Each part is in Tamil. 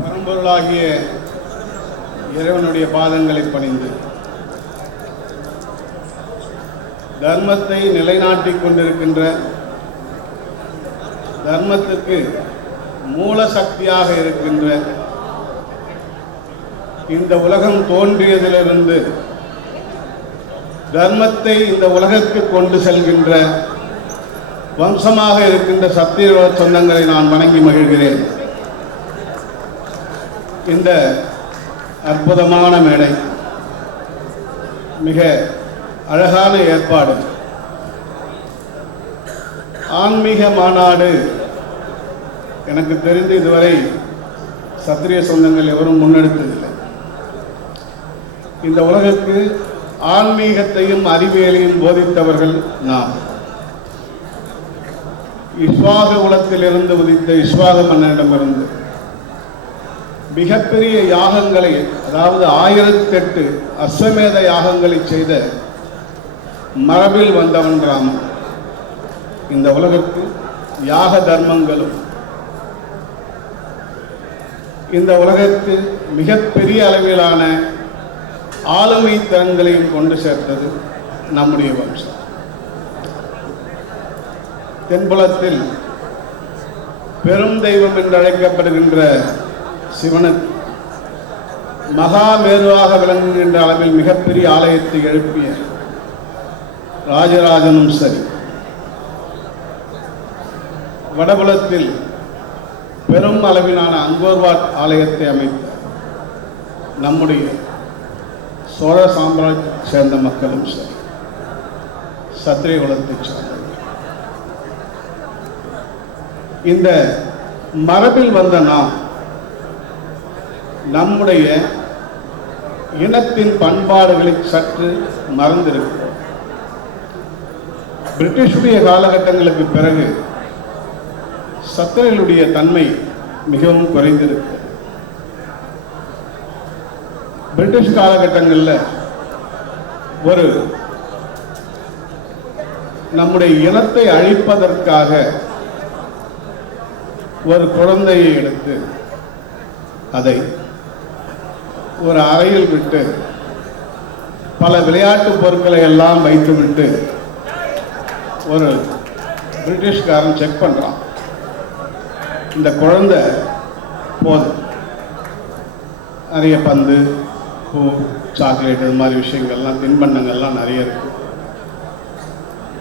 பரம்பொருளாகிய இறைவனுடைய பாதங்களை பணிந்து தர்மத்தை நிலைநாட்டிக் கொண்டிருக்கின்ற தர்மத்துக்கு மூல சக்தியாக இருக்கின்ற இந்த உலகம் தோன்றியதிலிருந்து தர்மத்தை இந்த உலகத்துக்கு கொண்டு செல்கின்ற வம்சமாக இருக்கின்ற சத்திய சொந்தங்களை நான் வணங்கி மகிழ்கிறேன். இந்த அற்புதமான மேடை. மிக அழகான ஏற்பாடு. ஆன்மீக மாநாடு. எனக்கு தெரிந்து இதுவரை சத்திரிய சொந்தங்கள் எவரும் முன்னெடுத்ததில்லை. இந்த உலகுக்கு ஆன்மீகத்தையும் அறிவியலையும் போதித்தவர்கள் நாம். இஸ்வாக குலத்திலிருந்து உதித்த இஸ்வாக மன்னனிடமிருந்து மிகப்பெரிய யாகங்களை அதாவது ஆயிரத்தெட்டு அஸ்வமேத யாகங்களை செய்த மரபில் வந்தவன் ராமன். இந்த உலகத்து யாக தர்மங்களும் இந்த உலகத்து மிகப்பெரிய அளவிலான ஆளுமை திறன்களையும் கொண்டு சேர்த்தது நம்முடைய வம்சம். தென்புலத்தில் பெரும் தெய்வம் என்று அழைக்கப்படுகின்ற சிவனுக்கு மகாமேருவாக விளங்குகின்ற அளவில் மிகப்பெரிய ஆலயத்தை எழுப்பிய ராஜராஜனும் சரி. வடபுலத்தில் பெரும் அளவிலான அங்கோர்வாட் ஆலயத்தை அமைத்த நம்முடைய சோழ சாம்ராஜ்யத்தை சேர்ந்த மக்களும் சரி. சத்திரிய குலத்தைச் இந்த மரபில் வந்த நாம் நம்முடைய இனத்தின் பண்பாடுகளை சற்று மறந்திருக்கும். பிரிட்டிஷுடைய காலகட்டங்களுக்கு பிறகு சத்திரர்களுடைய தன்மை மிகவும் குறைந்திருக்கு. பிரிட்டிஷ் காலகட்டங்களில் ஒரு நம்முடைய இனத்தை அழிப்பதற்காக ஒரு குழந்தையை எடுத்து அதை ஒரு அறையில் விட்டு பல விளையாட்டு பொருட்களை எல்லாம் வைத்துவிட்டு ஒரு பிரிட்டிஷ்காரன் செக் பண்ணுறான் இந்த குழந்தை போதும். நிறைய பந்து பூ சாக்லேட் இது மாதிரி விஷயங்கள்லாம் தின்பண்டங்கள்லாம் நிறைய இருக்கு.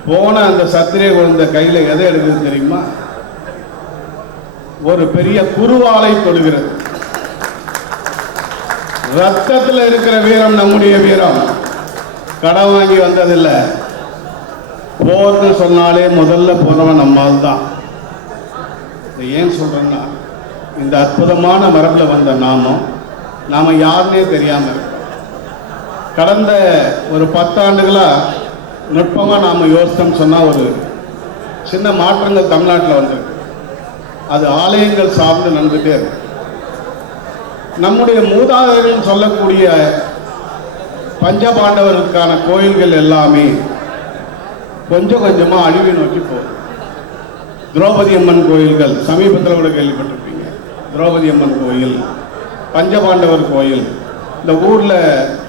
போன அந்த சத்திரிய குழந்தை கையில் எதை எடுக்குது தெரியுமா? ஒரு பெரிய குருவாலை தொடுகிறது. ரத்தத்தில் இருக்கிற வீரம் நம்முடைய வீரம். கடன் வாங்கி வந்ததில்லை. போர்னு சொன்னாலே முதல்ல போனவன் நம்மால் தான் இதை ஏன் சொல்கிறேன்னா இந்த அற்புதமான மரபில் வந்த நாமம் நாம் யாருன்னே தெரியாமல் இருக்கோம் கடந்த ஒரு பத்தாண்டுகளாக நுட்பமாக நாம் யோசித்தோம் சொன்னால் ஒரு சின்ன மாற்றங்கள் தமிழ்நாட்டில் வந்திருக்கு. அது ஆலயங்கள் சார்ந்து நடந்துகிட்டே இருக்கு. நம்முடைய மூதாதையர்கள் சொல்லக்கூடிய பஞ்சபாண்டவர்களுக்கான கோயில்கள் எல்லாமே கொஞ்சம் கொஞ்சமாக அழிவை நோக்கி போகும் திரௌபதி அம்மன் கோயில்கள் சமீபத்தில் கூட கேள்விப்பட்டிருப்பீங்க. திரௌபதி அம்மன் கோயில் பஞ்சபாண்டவர் கோயில் இந்த ஊரில்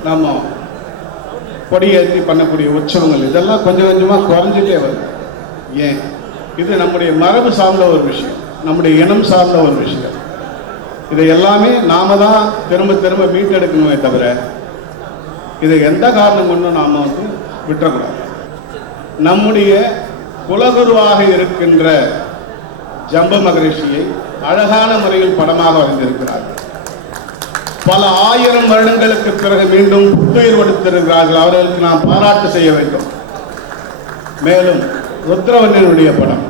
நம்ம கொடியேற்றி பண்ணக்கூடிய உற்சவங்கள் இதெல்லாம் கொஞ்சம் கொஞ்சமாக குறைஞ்சிட்டே வருது. ஏன்? இது நம்முடைய மரபு சார்ந்த ஒரு விஷயம். நம்முடைய இனம் சார்ந்த ஒரு விஷயம். இதை எல்லாமே நாம தான் திரும்ப திரும்ப மீட்டெடுக்கணுமே தவிர இதை எந்த காரணம் கொண்டும் நாம் வந்து விட்டுறக்கூடாது. நம்முடைய குலகுருவாக இருக்கின்ற ஜம்ப மகரிஷியை அழகான முறையில் படமாக வரைந்திருக்கிறார் பல ஆயிரம் வருடங்களுக்கு பிறகு மீண்டும் புத்துயிர் கொடுத்திருக்கிறார்கள். அவர்களுக்கு நாம் பாராட்டு செய்ய வேண்டும். மேலும் ருத்ரவன்யனுடைய படம்.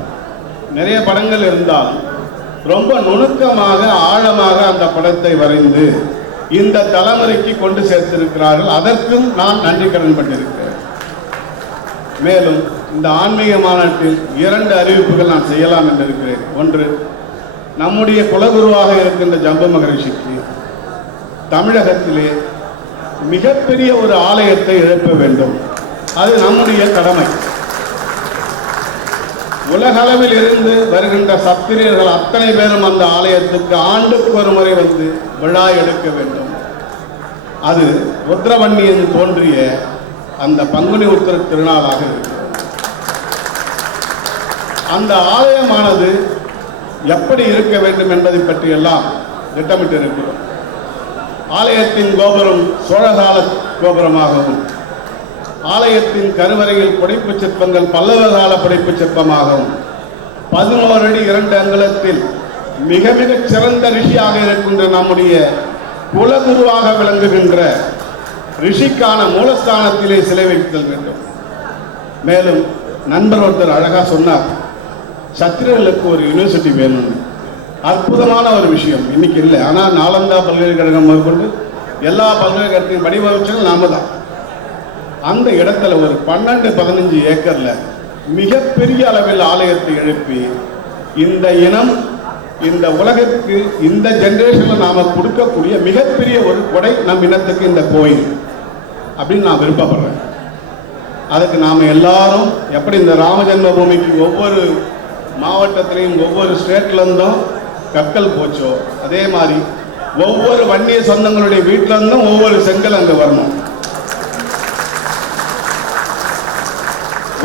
நிறைய படங்கள் இருந்தால் ரொம்ப நுணுக்கமாக ஆழமாக அந்த படத்தை வரைந்து இந்த தலைமுறைக்கு கொண்டு சேர்த்திருக்கிறார்கள். அதற்கும் நான் நன்றி கடன் பட்டிருக்கிறேன். மேலும் இந்த ஆன்மீக மாநாட்டில் இரண்டு அறிவிப்புகள் நான் செய்யலாம் என்று இருக்கிறேன் ஒன்று நம்முடைய குலகுருவாக இருக்கின்ற ஜம்பு மகரிஷிக்கு தமிழகத்திலே மிகப்பெரிய ஒரு ஆலயத்தை எழுப்ப வேண்டும். அது நம்முடைய கடமை. உலகளவில் இருந்து வருகின்ற சத்திரியர்கள் அத்தனை பேரும் அந்த ஆலயத்துக்கு ஆண்டுக்கு ஒரு முறை வந்து விழா எடுக்க வேண்டும். அது ருத்ரவன்னியின் தோன்றிய அந்த பங்குனி உத்திர திருநாளாக இருக்கிறது அந்த ஆலயமானது எப்படி இருக்க வேண்டும் என்பதை பற்றியெல்லாம் திட்டமிட்டு இருக்கிறோம் ஆலயத்தின் கோபுரம் சோழகால கோபுரமாகவும் ஆலயத்தின் கருவறையில் புடைப்புச் சிற்பங்கள் பல்லவ கால புடைப்புச் சிற்பமாகவும் பதினோரு அடி இரண்டு அங்குலத்தில் மிக மிகச் சிறந்த ரிஷியாக இருக்கின்ற நம்முடைய குலகுருவாக விளங்குகின்ற ரிஷிக்கான மூலஸ்தானத்திலே சிலை வைத்தல் வேண்டும். மேலும் நண்பர் ஒருத்தர் அழகா சொன்னார் சத்திரர்களுக்கு ஒரு யூனிவர்சிட்டி வேணும் அற்புதமான ஒரு விஷயம் இன்னைக்கு இல்லை. ஆனால் நாலந்தா பல்கலைக்கழகம் முதற்கொண்டு எல்லா பல்கலைக்கழகத்தையும் வடிவமைச்சது நாம தான். அந்த இடத்துல ஒரு பன்னெண்டு பதினஞ்சு ஏக்கர்ல மிகப்பெரிய அளவில் ஆலயத்தை எழுப்பி இந்த இனம் இந்த உலகத்துக்கு இந்த ஜென்ரேஷனில் நாம கொடுக்கக்கூடிய மிகப்பெரிய ஒரு கொடை நம் இனத்துக்கு இந்த கோயில் அப்படின்னு நான் விருப்பப்படுறேன். அதுக்கு நாம் எல்லாரும் எப்படி இந்த ராமஜென்ம பூமிக்கு ஒவ்வொரு மாவட்டத்திலையும் ஒவ்வொரு ஸ்டேட்ல இருந்தும் கற்கள் போச்சோ அதே மாதிரி ஒவ்வொரு வன்னிய சொந்தங்களுடைய வீட்டில இருந்தும் ஒவ்வொரு செங்கல் அங்கே வரணும்.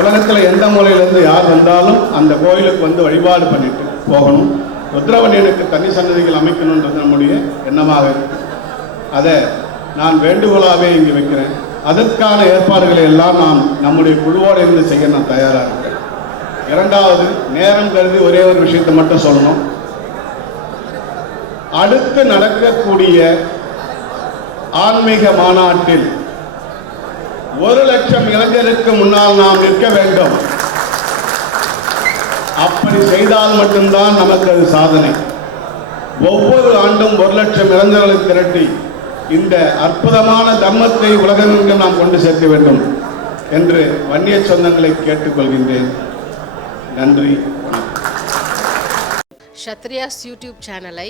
உலகத்தில் எந்த மூலையிலேருந்து யார் வந்தாலும் அந்த கோயிலுக்கு வந்து வழிபாடு பண்ணிட்டு போகணும். ருத்ரவணியனுக்கு தனி சன்னதிகள் அமைக்கணுன்றது நம்முடைய எண்ணமாக இருக்கு. அதை நான் வேண்டுகோளாகவே இங்கே வைக்கிறேன். அதற்கான ஏற்பாடுகளை எல்லாம் நாம் நம்முடைய குழுவோடு இருந்து செய்ய நான் தயாராக இருக்கேன். இரண்டாவது நேரம் கருதி ஒரே ஒரு விஷயத்தை மட்டும் சொல்லணும். அடுத்து நடக்கக்கூடிய ஆன்மீக மாநாட்டில் ஒரு லட்சம் இளைஞருக்கு முன்னால் நாம் நிற்க வேண்டும். அப்படி செய்தால் மட்டும்தான் நமக்கு அது சாதனை. ஒவ்வொரு ஆண்டும் ஒரு லட்சம் இளைஞர்களை திரட்டி இந்த அற்புதமான தர்மத்தை உலகமெங்கும் நாம் கொண்டு சேர்க்க வேண்டும் என்று வன்னிய சொந்தங்களை கேட்டுக்கொள்கின்றேன். நன்றி. வணக்கம் யூடியூப் சேனலை